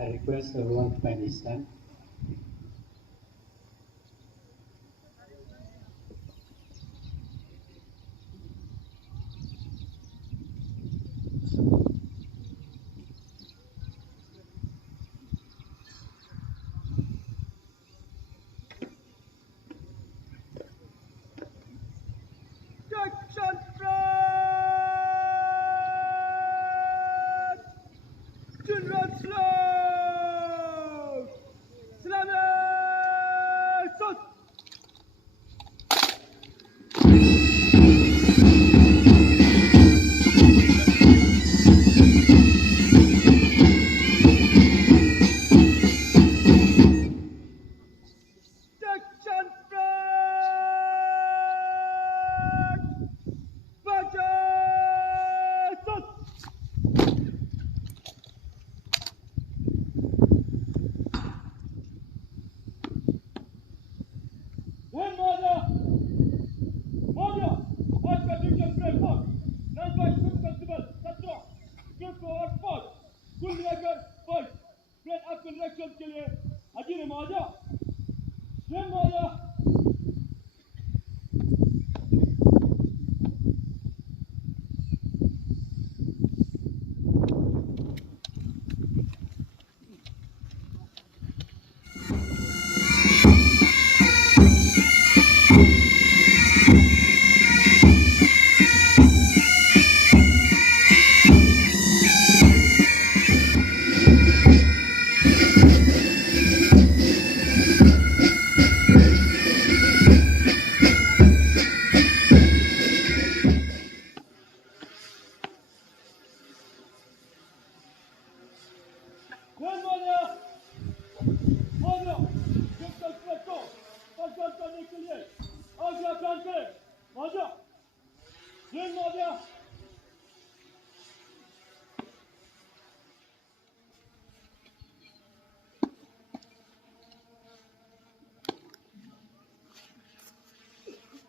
I request everyone to kindly stand.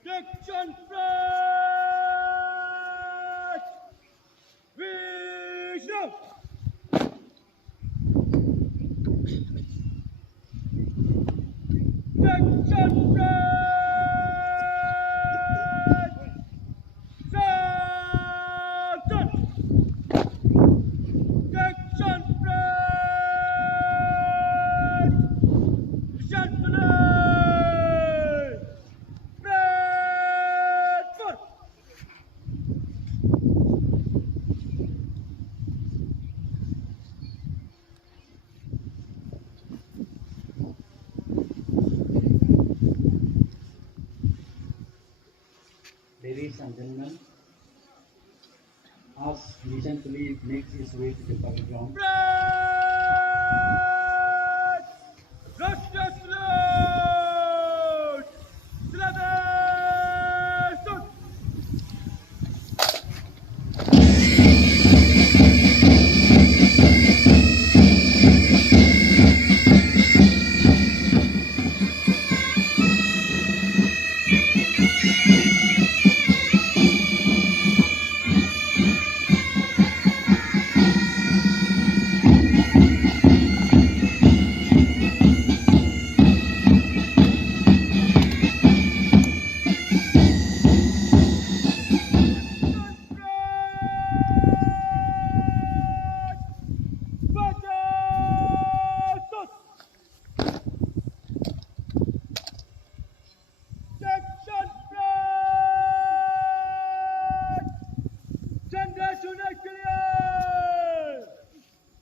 Section front! Vision! Section front! Sergeant! Section front! Gentlemen! Bradford! Ladies and gentlemen, as Mission Police makes its way to the parade ground, Brad! Russia salute! Celebration!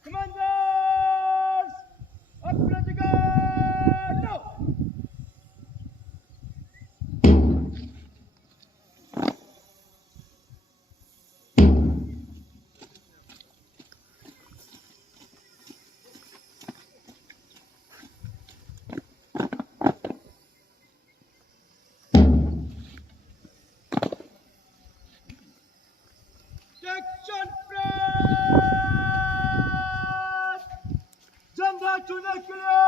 Commanders! Up ready to go! Now! Section front! Janda चुने के लिए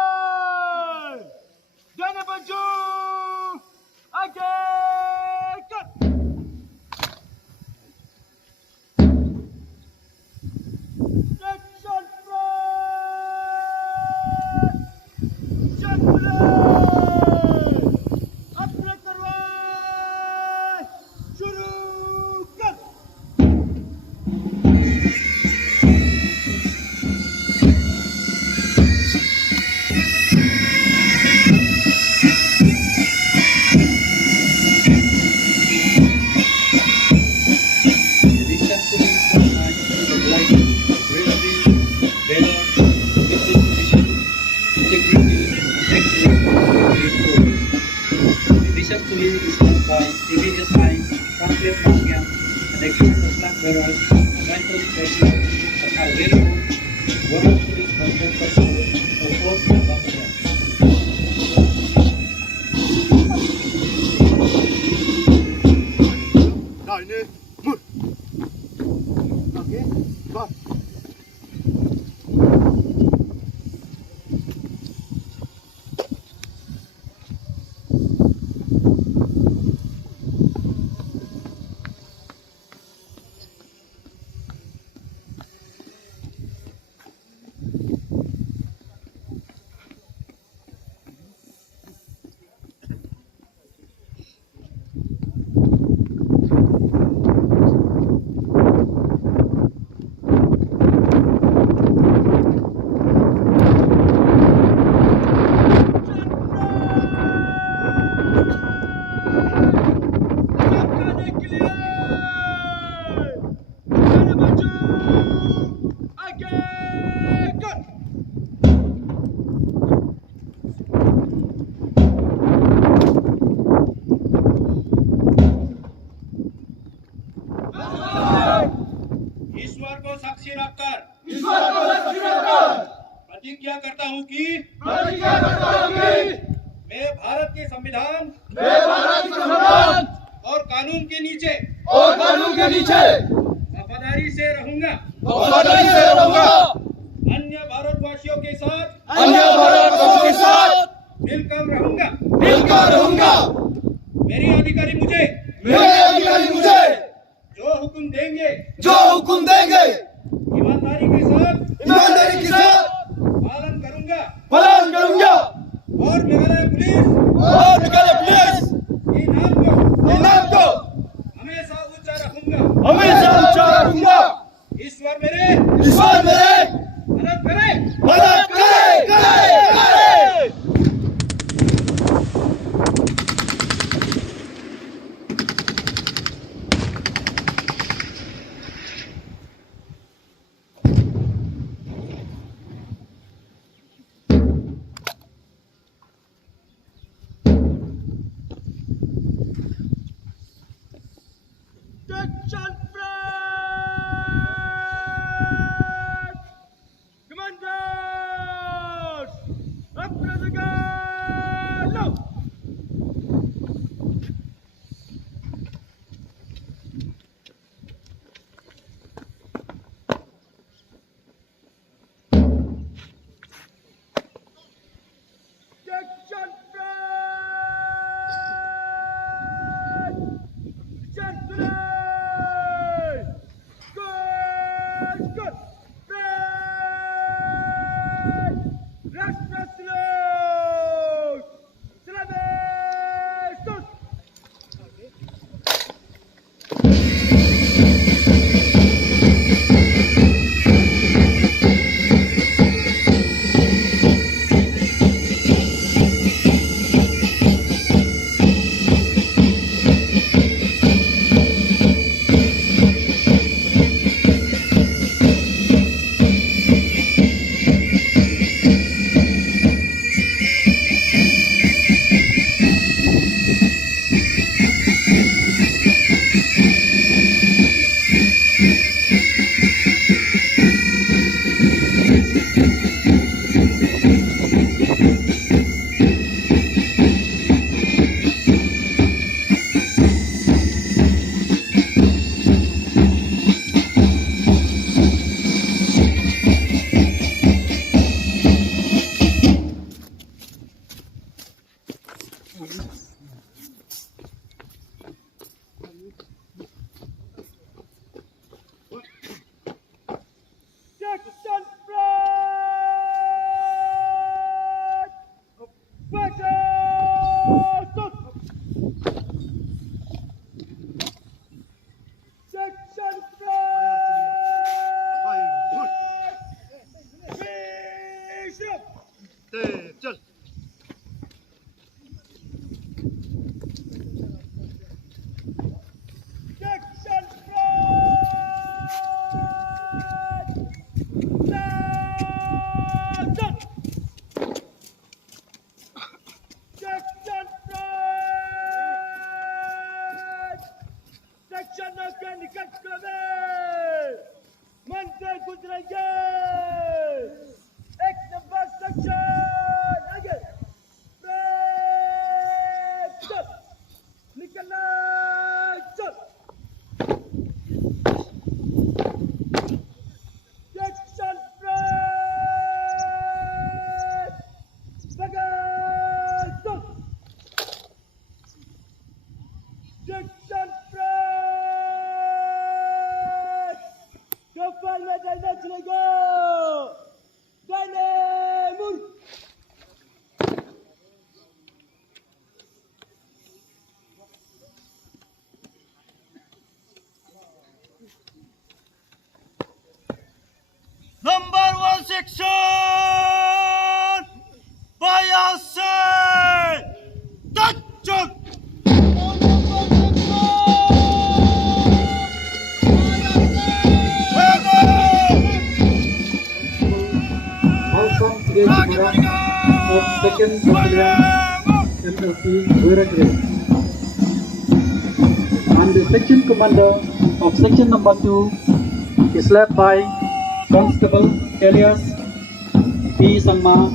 देने बंजू आगे कर Section front! successfully is led by CBSI, Complete Mafia, and equipped the flag bearers, mentally prepared, and are very good, wonderfully content personnel of both the battalions. Rồi đi. Một. Okay. Go. ईश्वर को साक्षी रखकर प्रतिज्ञा करता हूँ कि मैं भारत के संविधान और कानून के नीचे वफादारी से रहूंगा अन्य भारतवासियों के साथ मिलकर रहूंगा मेरे अधिकारी मुझे जो हुक्म देंगे ईमानदारी के साथ पालन करूंगा और मेघालय पुलिस के नाम को हमेशा ऊंचा रखूंगा ईश्वर मेरे मदद करे Attention front! Commanders! Up to the guard! Now! Attention front! Gentlemen! Good! Front! Restless road! Celebration! Section front! Battle! Section front! Bishop! चल Section front! Sergeant! Section front! Attention! Again! Break! Stop! Nikolai! Stop! Section break! Bagal! Stop! Section break! Kapal medalnya go! Dynamon! Number 1 section, Bayase, Touch! Welcome to the Marak of 2nd Battalion MLP Marak. And the section commander of section number 2 is led by Constable alias P. Sangma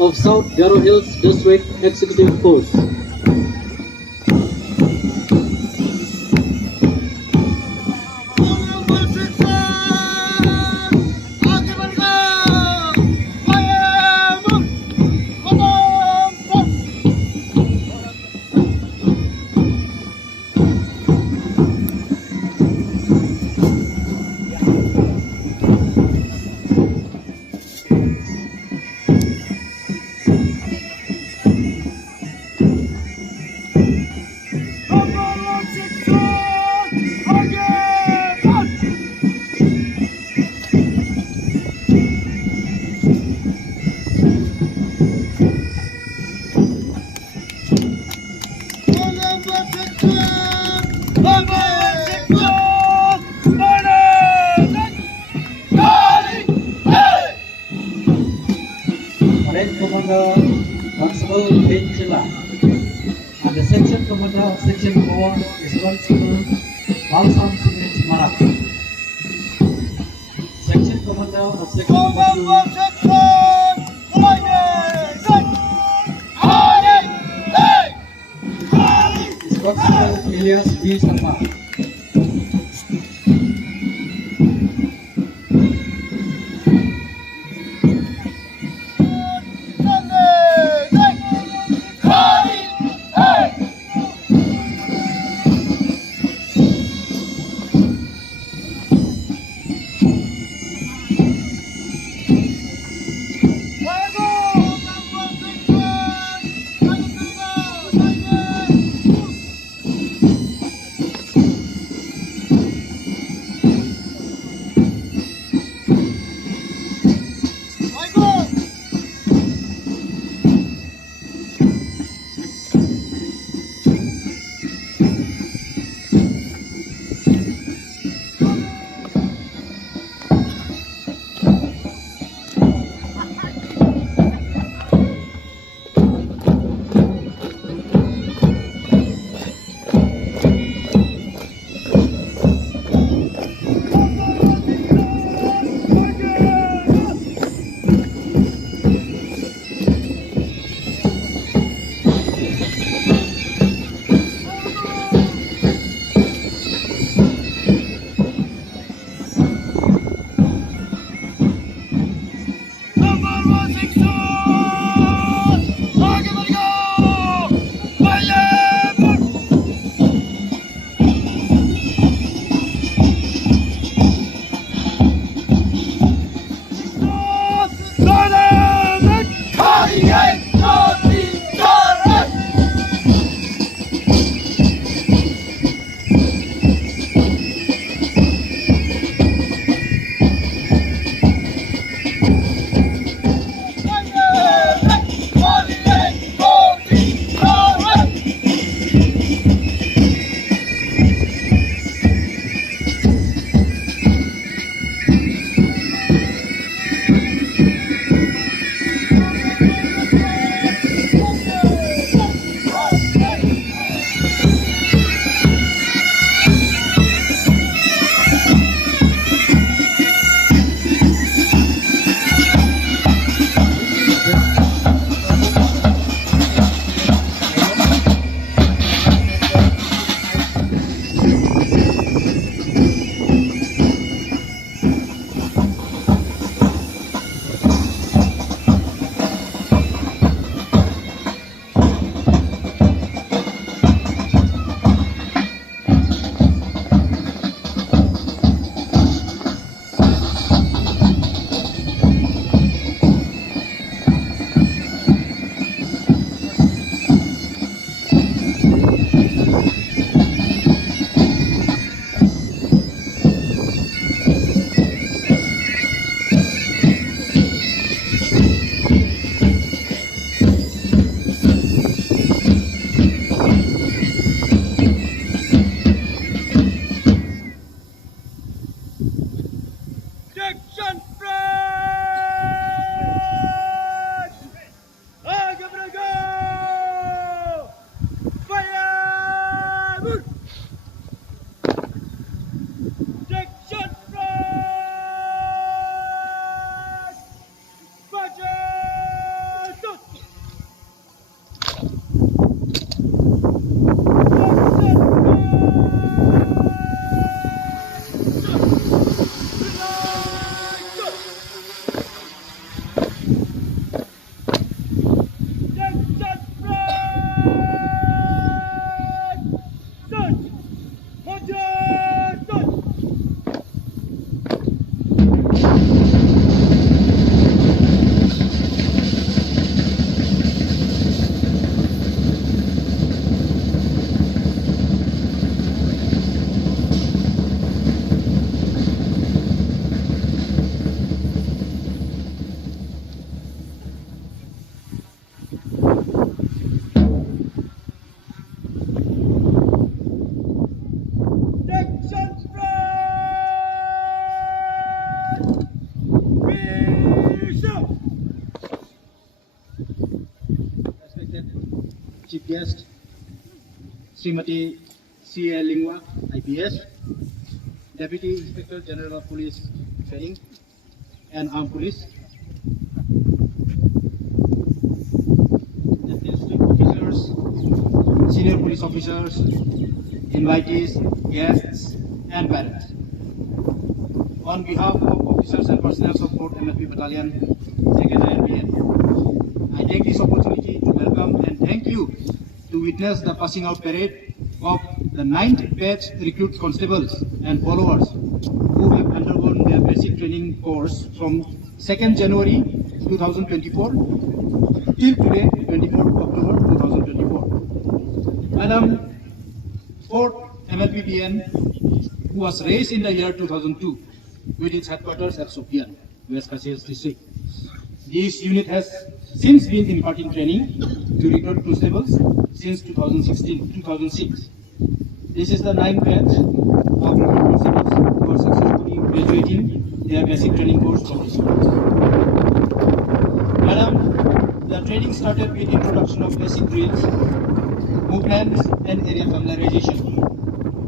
of South Khasi Hills District Executive Force. Commander Constable Shillong, and the section commander of section 4 is Constable Marak. Section commander of section 2 is Constable alias B. Sangma. Respected Chief Guest, Smti C.A Langwa, IPS, Deputy Inspector General of Police Training and Armed Police, district officers, senior police officers, invitees, guests, and parents. On behalf of officers and personnel of Fourth MLP Battalion, 2nd IRBN, I take this opportunity to welcome and thank you to witness the passing out parade of the 9th Batch Recruit Constables and followers who have undergone their basic training course from 2nd January 2024 till today, 24th October 2024. Madam, 4th MLP BN, who was raised in the year 2002 with its headquarters at Sohpian, West Khasi Hills district. This unit has since been imparting training to recruit constables since 2006. This is the 9th batch of recruit constables who are successfully graduating their basic training course from this unit. Madam, the training started with introduction of basic drills, movements, and area familiarization.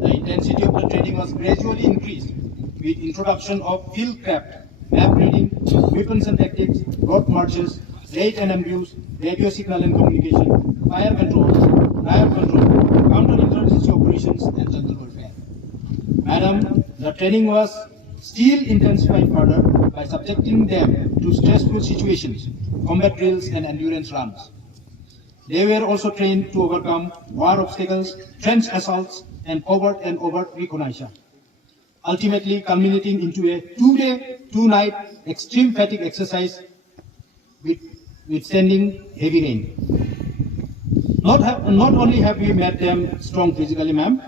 The intensity of the training was gradually increased with introduction of field craft, map reading, weapons and tactics, road marches, raid and ambush, radio signal and communication, fire control, riot control, counterinsurgency operations, and jungle warfare. Madam, the training was still intensified further by subjecting them to stressful situations, combat drills, and endurance runs. They were also trained to overcome war obstacles, trench assaults, and covert and overt reconnaissance, ultimately culminating into a 2-day, 2-night extreme fatigue exercise withstanding heavy rain. Not only have we made them strong physically, ma'am,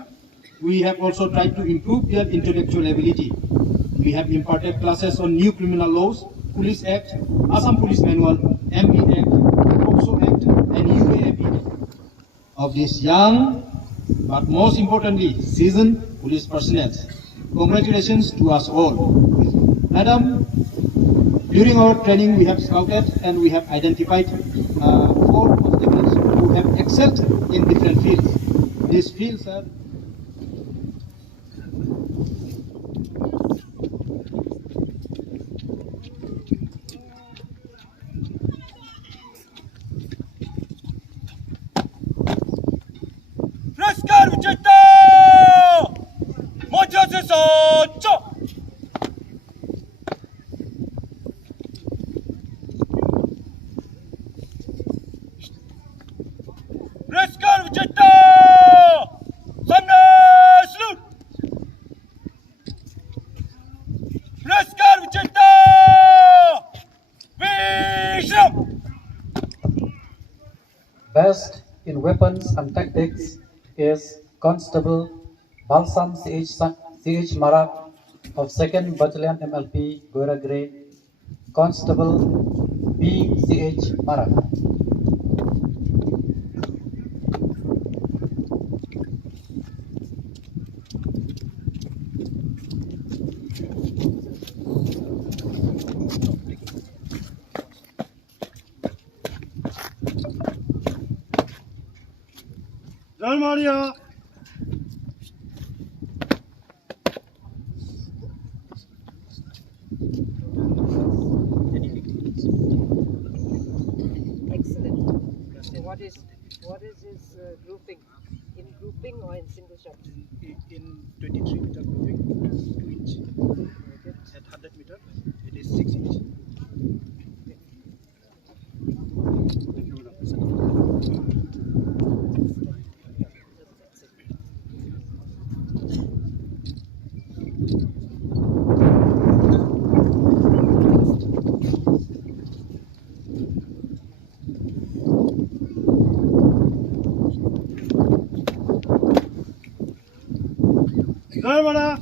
we have also tried to improve their intellectual ability. We have imparted classes on new criminal laws, Police Act, Assam Police Manual, MB Act, POCSO Act, and UAAP of these young, but most importantly, seasoned police personnel. Congratulations to us all. Madam, during our training we have scouted and we have identified 4 constables who have excelled in different fields. These fields are Best in weapons and tactics is Constable Balsam C.H. Marak of 2nd Battalion MLP Goira Grey, Constable B.C.H. Marak. Maria. Excellent. So what is his grouping? In grouping or in single shot? In 23-meter grouping, 2 inch. Okay. At 100 meter, it is 6 inch. Mana?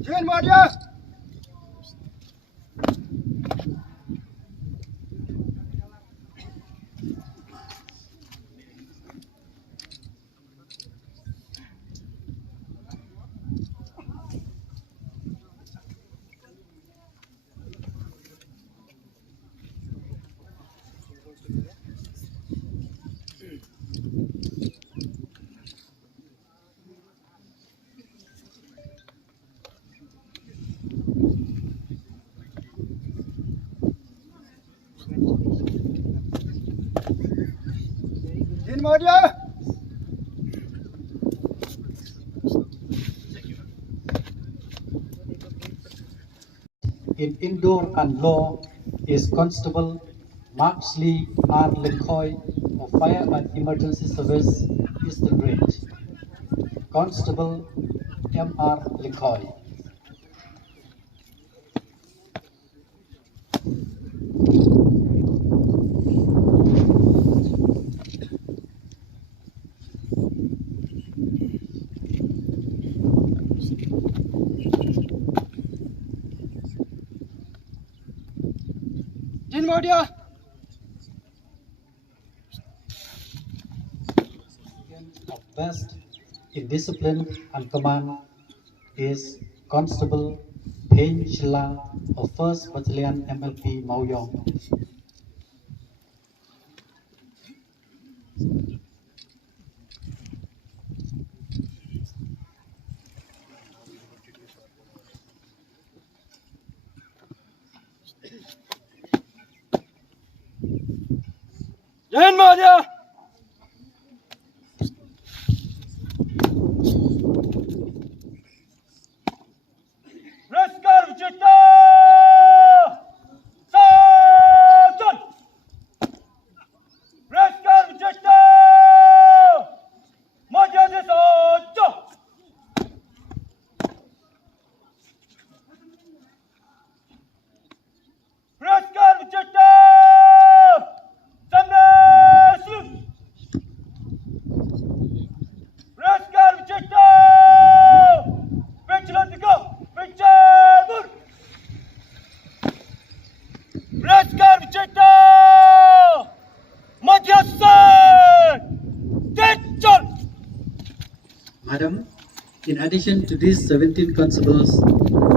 Jangan Maria. Jin Madia. In indoor and law is Constable Shri R. Linkoy of Fire and Emergency Service, Eastern Range. Constable M.R. Linkoy. Jin Madia. Of best in discipline and command is Constable Shillong of 1st Battalion MLP Mauyong. Jin Madia. Raskar Vijita. Satan. Raskar Vijita. Madia de Sojo. Raskar Vijita. Madam, in addition to these 17 constables,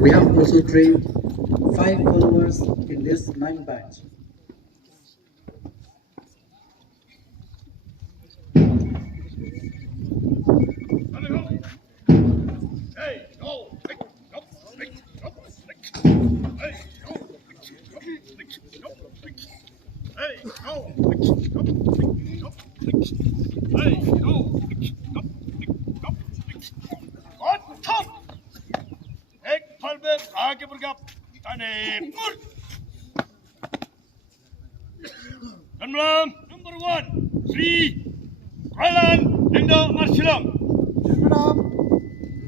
we have also trained 5 followers in this 9 batch. आगे बढ़ Number 1, Shri, Shillong.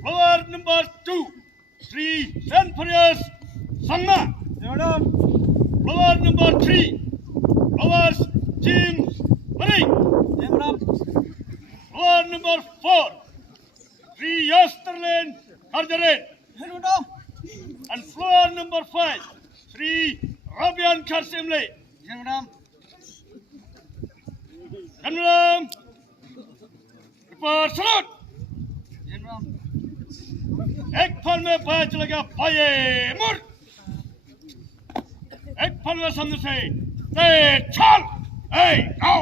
Floor number 2, Shri Hqrs, Sangma. Floor number 3, Flowers James Marak. Floor number 4, Shri Yasterland Hqrs. And floor number 5, Shri Rupam Khasi Hills. General, report salute. एक फल में batch लगा पाये मुर एक फल में समझ से ते चल ए आओ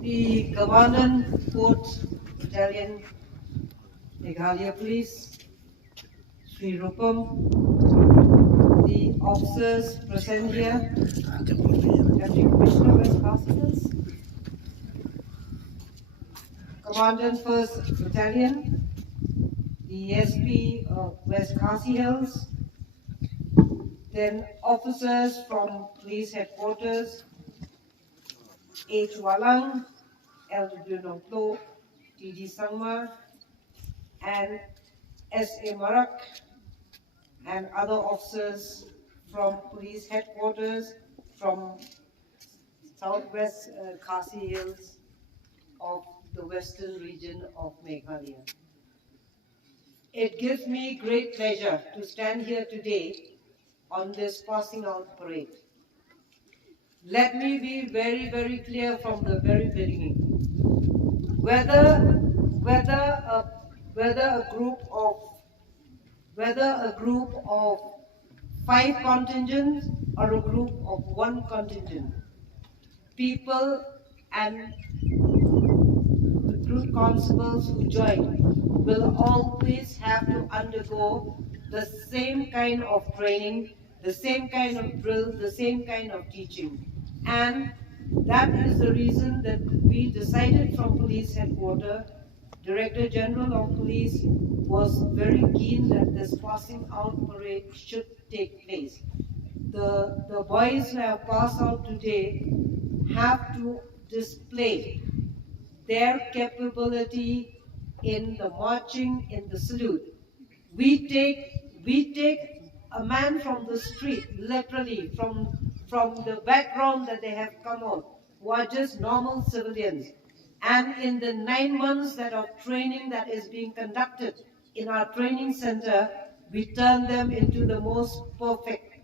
The Commandant, 4th Battalion, Meghalaya Police, Shri Rupam, officers present here, Deputy Commissioner West Khasi Hills, Commandant 1st Battalion, the SP of West Khasi Hills, then officers from Police Headquarters, H. Walang, L. Dunonglo, TD Sangma, and S.A. Marak, and other officers from Police Headquarters from Southwest Khasi Hills of the Western region of Meghalaya. It gives me great pleasure to stand here today on this passing out parade. Let me be very, very clear from the very beginning. Whether a group of 5 contingents or a group of 1 contingent, people and recruit constables who join will always have to undergo the same kind of training, the same kind of drill, the same kind of teaching. And that is the reason that we decided from Police Headquarters, Director General of Police was very keen that this passing out parade should take place. The boys who have passed out today have to display their capability in the marching, in the salute. We take a man from the street, literally from the background that they have come out, who are just normal civilians. And in the 9 months that of training that is being conducted in our training center, we turn them into the most perfect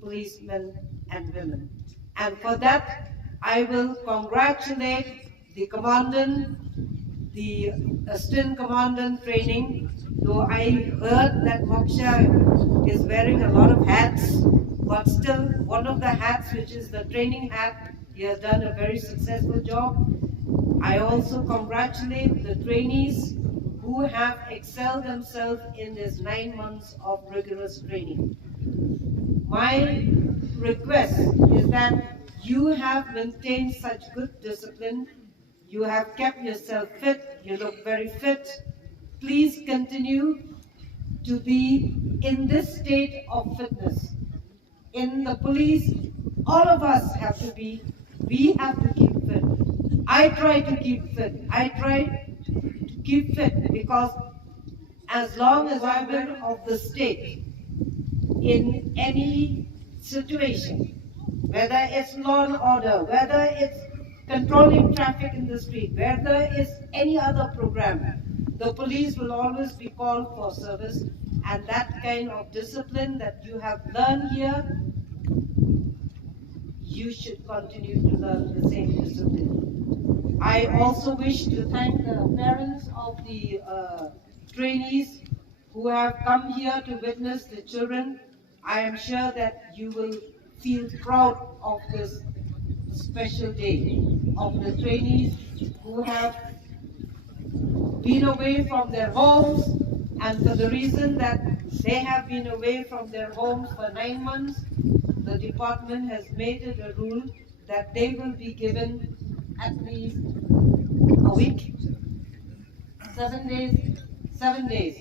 policemen and women. And for that, I will congratulate the Commandant, the Assistant Commandant training, though I heard that Moksha is wearing a lot of hats, but still one of the hats, which is the training hat, he has done a very successful job. I also congratulate the trainees who have excelled themselves in this 9 months of rigorous training. My request is that you have maintained such good discipline. You have kept yourself fit. You look very fit. Please continue to be in this state of fitness. In the police, all of us have to be, we have to keep fit. I try to keep fit. I try to keep fit because as long as I've been of the state, in any situation, whether it's law and order, whether it's controlling traffic in the street, whether it's any other program, the police will always be called for service, and that kind of discipline that you have learned here, you should continue to learn the same discipline. I also wish to thank the parents of the trainees who have come here to witness the children. I am sure that you will feel proud of this special day, of the trainees who have been away from their homes, and for the reason that they have been away from their homes for 9 months, the department has made it a rule that they will be given at least a week, 7 days, 7 days.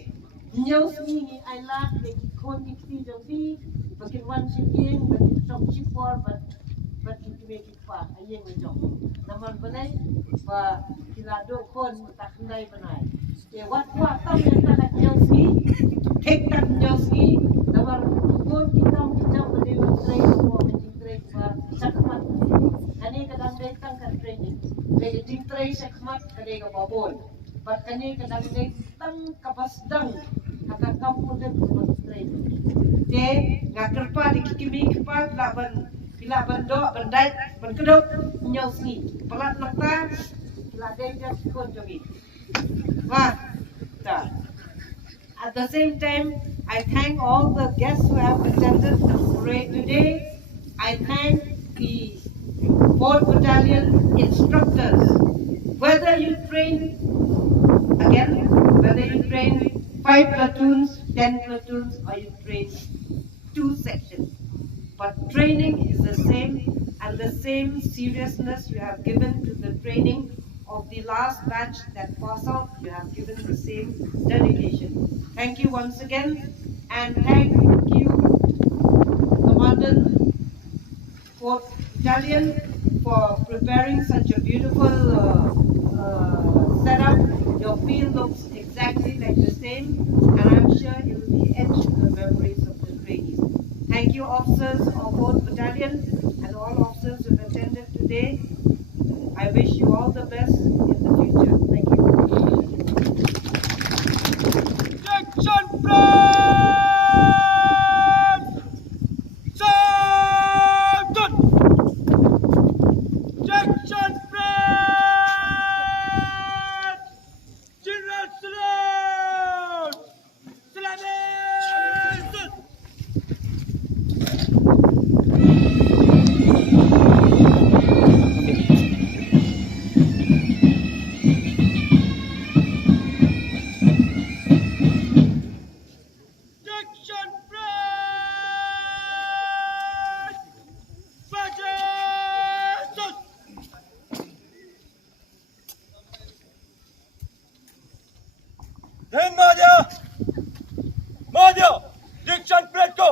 Nyosni I laugh the quantity of the but in one again, but it's some cheap war, but to make it far. I am a job. Naman balay, but kilado kon taknay banay. What tam yung tanak Nyosni? Take that Nyosni. Naman kon kitang balay train for the train for sakmat. Kani kadang day tang training. They train sakmat kani ka babon. But kani kadang day tang kapasdang. Nakakapunan ng train. Te ngakerpa dikikimik pa laban do bandai bandkedok Nyosni. Pelat nakta kiladai just kon jogi. At the same time, I thank all the guests who have attended the parade today. I thank the 4th Battalion instructors. Whether you train, whether you train 5 platoons, 10 platoons, or you train 2 sections, training is the same, and the same seriousness you have given to the training of the last batch that passed out, you have given the same dedication. Thank you once again, and thank you, Commandant, 4th Battalion, for preparing such a beautiful setup. Your field looks exactly like the same, and I'm sure it will be etched in the memories of the trainees. Thank you, officers of 4th Battalion and all officers who have attended today. I wish you all the best in the future. Thank you. Section plan! Sergeant! Section plan! General salute! Salamat! Section plan! Budget! दिन माध्य दीक्षण parade को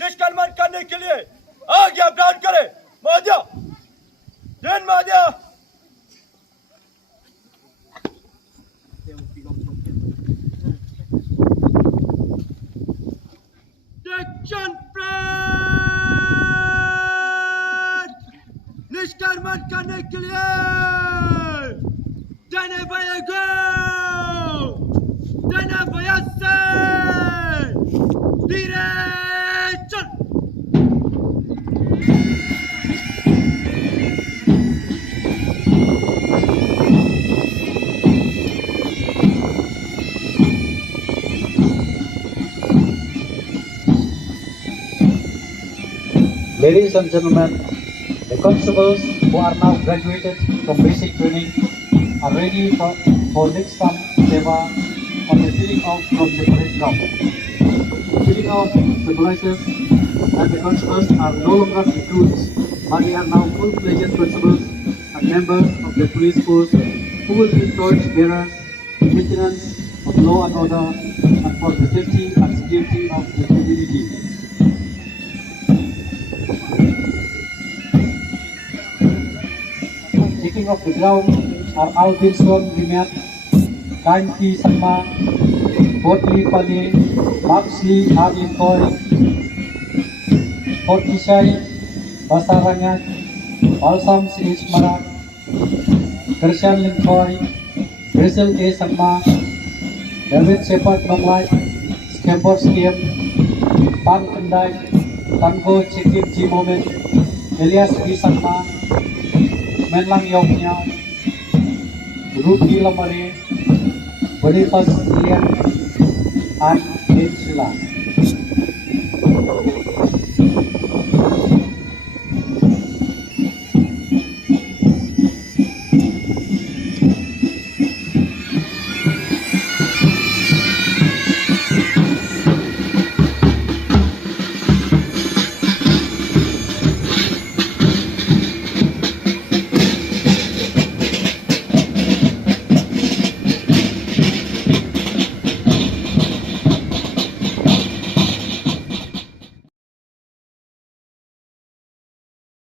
निष्कर्मण करने के लिए आज्ञा प्रदान करें। माध्य दिन माध्य दीक्षण परेड निष्कर्मण करने के लिए जाने वाले को जाने वाले से direction. Ladies and gentlemen, the constables who are now graduated from basic training are ready for next time seva on the filling out from the parade ground. Filling out symbolizes that the constables are no longer recruits, but they are now full-fledged constables and members of the police force who will be torch bearers in maintenance of law and order and for the safety and security of the community. Taking off the ground are Alvinson Rimet, Kainti Sama, Botli Pali, Maxli Adi Koi, Fortisai, Basarangat, Balsam C.H. Marak, Krishan Linkoi, Brazil A. Sama, David Shepard Mamlai, Scamper Scheme, Pan Kendai, Tango Chekip G Moment, Elias B. Sama, Menlang Yong Nyao, Rupi Lamare, Boniface Ian, and Shillong.